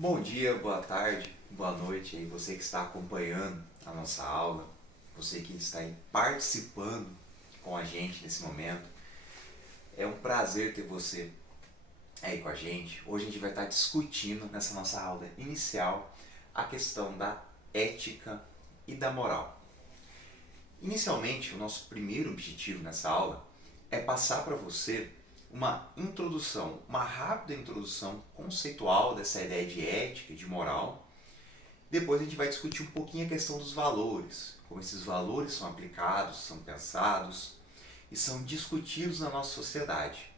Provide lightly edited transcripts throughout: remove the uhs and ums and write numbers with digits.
Bom dia, boa tarde, boa noite aí, você que está acompanhando a nossa aula, você que está aí participando com a gente nesse momento. É um prazer ter você aí com a gente. Hoje a gente vai estar discutindo nessa nossa aula inicial a questão da ética e da moral. Inicialmente, o nosso primeiro objetivo nessa aula é passar para você uma introdução, uma rápida introdução conceitual dessa ideia de ética e de moral. Depois a gente vai discutir um pouquinho a questão dos valores, como esses valores são aplicados, são pensados e são discutidos na nossa sociedade.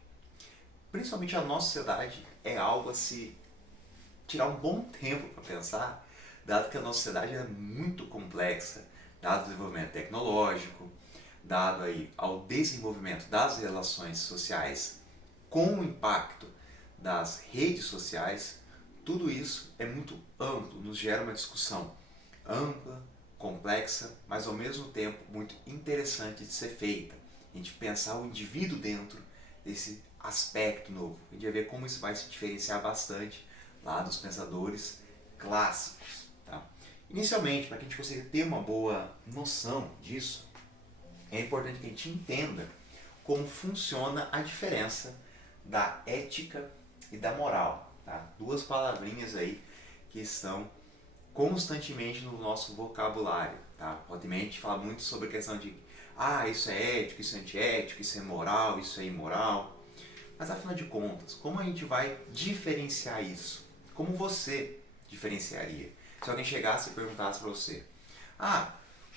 Principalmente a nossa sociedade é algo a se tirar um bom tempo para pensar, dado que a nossa sociedade é muito complexa, dado o desenvolvimento tecnológico, dado aí ao desenvolvimento das relações sociais com o impacto das redes sociais. Tudo isso é muito amplo, nos gera uma discussão ampla, complexa, mas ao mesmo tempo muito interessante de ser feita. A gente pensar o indivíduo dentro desse aspecto novo. A gente vai ver como isso vai se diferenciar bastante lá dos pensadores clássicos. Tá? Inicialmente, para que a gente consiga ter uma boa noção disso, é importante que a gente entenda como funciona a diferença da ética e da moral. Tá? Duas palavrinhas aí que estão constantemente no nosso vocabulário. Tá? Pode a gente fala muito sobre a questão de isso é ético, isso é antiético, isso é moral, isso é imoral. Mas afinal de contas, como a gente vai diferenciar isso? Como você diferenciaria? Se alguém chegasse e perguntasse para você,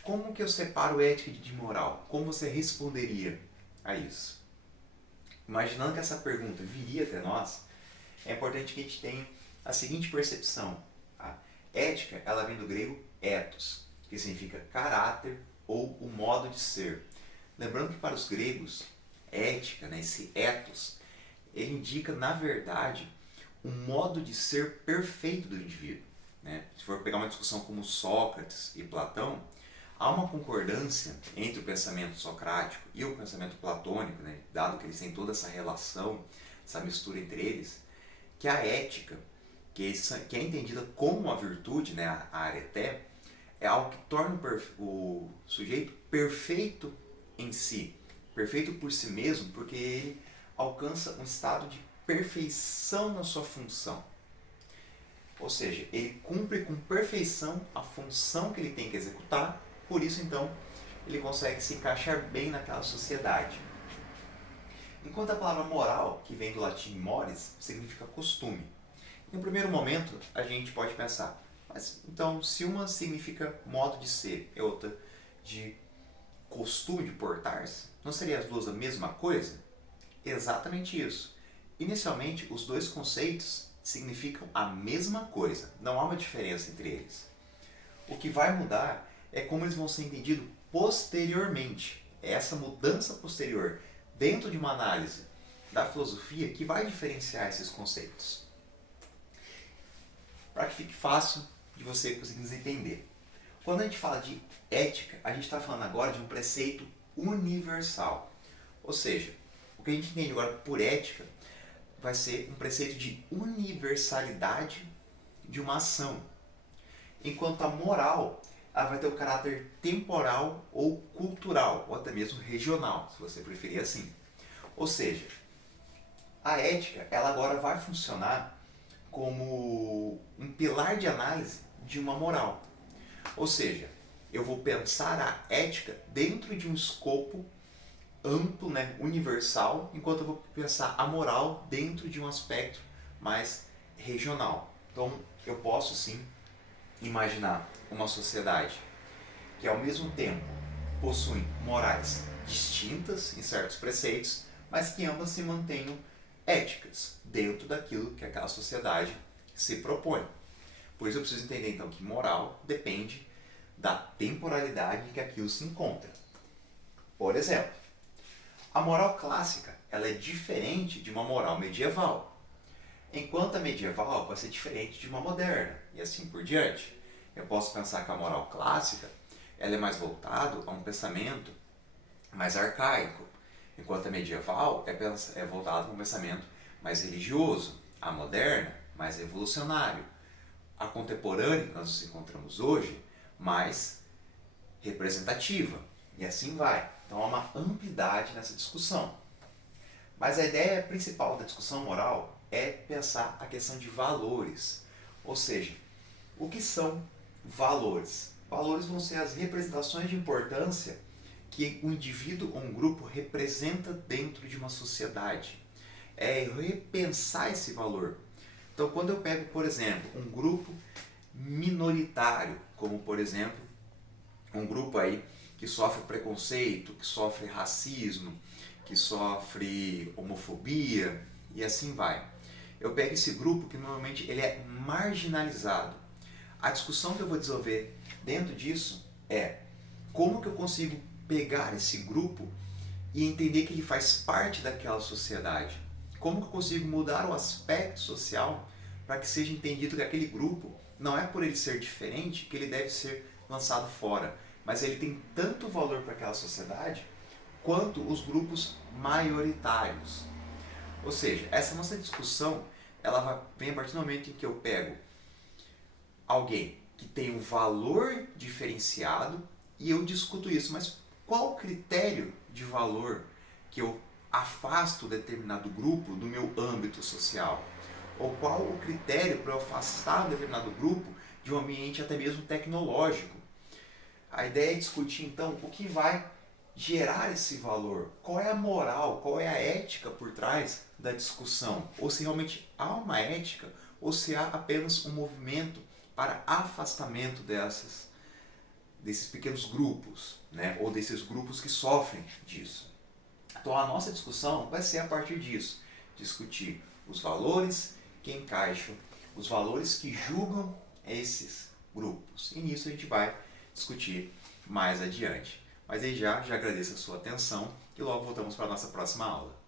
como que eu separo ética de moral? Como você responderia a isso? Imaginando que essa pergunta viria até nós, é importante que a gente tenha a seguinte percepção. A ética, ela vem do grego ethos, que significa caráter ou o modo de ser. Lembrando que para os gregos, ética, esse ethos, ele indica, na verdade, um modo de ser perfeito do indivíduo. Se for pegar uma discussão como Sócrates e Platão, há uma concordância entre o pensamento socrático e o pensamento platônico, dado que eles têm toda essa relação, essa mistura entre eles, que a ética, que é entendida como uma virtude, a areté, é algo que torna o sujeito perfeito em si, perfeito por si mesmo, porque ele alcança um estado de perfeição na sua função. Ou seja, ele cumpre com perfeição a função que ele tem que executar, por isso então ele consegue se encaixar bem naquela sociedade. Enquanto a palavra moral, que vem do latim mores, significa costume. Em um primeiro momento, a gente pode pensar, mas então se uma significa modo de ser e outra de costume de portar-se, não seriam as duas a mesma coisa? Exatamente isso. Inicialmente, os dois conceitos significam a mesma coisa, não há uma diferença entre eles. O que vai mudar é como eles vão ser entendidos posteriormente. É essa mudança posterior dentro de uma análise da filosofia que vai diferenciar esses conceitos. Para que fique fácil de você conseguir entender. Quando a gente fala de ética, a gente está falando agora de um preceito universal. Ou seja, o que a gente entende agora por ética vai ser um preceito de universalidade de uma ação. Enquanto a moral, ela vai ter o caráter temporal ou cultural, ou até mesmo regional, se você preferir assim. Ou seja, a ética, ela agora vai funcionar como um pilar de análise de uma moral. Ou seja, eu vou pensar a ética dentro de um escopo amplo, universal, enquanto eu vou pensar a moral dentro de um aspecto mais regional. Então, eu posso sim imaginar uma sociedade que ao mesmo tempo possui morais distintas em certos preceitos, mas que ambas se mantenham éticas dentro daquilo que aquela sociedade se propõe. Por isso eu preciso entender então que moral depende da temporalidade em que aquilo se encontra. Por exemplo, a moral clássica ela é diferente de uma moral medieval, enquanto a medieval vai ser diferente de uma moderna, e assim por diante. Eu posso pensar que a moral clássica ela é mais voltada a um pensamento mais arcaico, enquanto a medieval é voltada a um pensamento mais religioso, a moderna mais revolucionário. a contemporânea que nós nos encontramos hoje, mais representativa. E assim vai. Então há uma amplidade nessa discussão. Mas a ideia principal da discussão moral é pensar a questão de valores. Ou seja, o que são valores? Valores vão ser as representações de importância que o indivíduo ou um grupo representa dentro de uma sociedade. É repensar esse valor. Então, quando eu pego, por exemplo, um grupo minoritário, como por exemplo, um grupo aí que sofre preconceito, que sofre racismo, que sofre homofobia e assim vai. Eu pego esse grupo que normalmente ele é marginalizado. A discussão que eu vou desenvolver dentro disso é como que eu consigo pegar esse grupo e entender que ele faz parte daquela sociedade. Como que eu consigo mudar o aspecto social para que seja entendido que aquele grupo não é por ele ser diferente que ele deve ser lançado fora, mas ele tem tanto valor para aquela sociedade quanto os grupos maioritários. Ou seja, essa nossa discussão ela vem a partir do momento em que eu pego alguém que tem um valor diferenciado e eu discuto isso, mas qual o critério de valor que eu afasto determinado grupo do meu âmbito social? Ou qual o critério para eu afastar um determinado grupo de um ambiente até mesmo tecnológico? A ideia é discutir então o que vai gerar esse valor, qual é a moral, qual é a ética por trás da discussão, ou se realmente há uma ética ou se há apenas um movimento para afastamento desses pequenos grupos, né? Ou desses grupos que sofrem disso. Então a nossa discussão vai ser a partir disso, discutir os valores que encaixam, os valores que julgam esses grupos. E nisso a gente vai discutir mais adiante. Mas aí já agradeço a sua atenção e logo voltamos para a nossa próxima aula.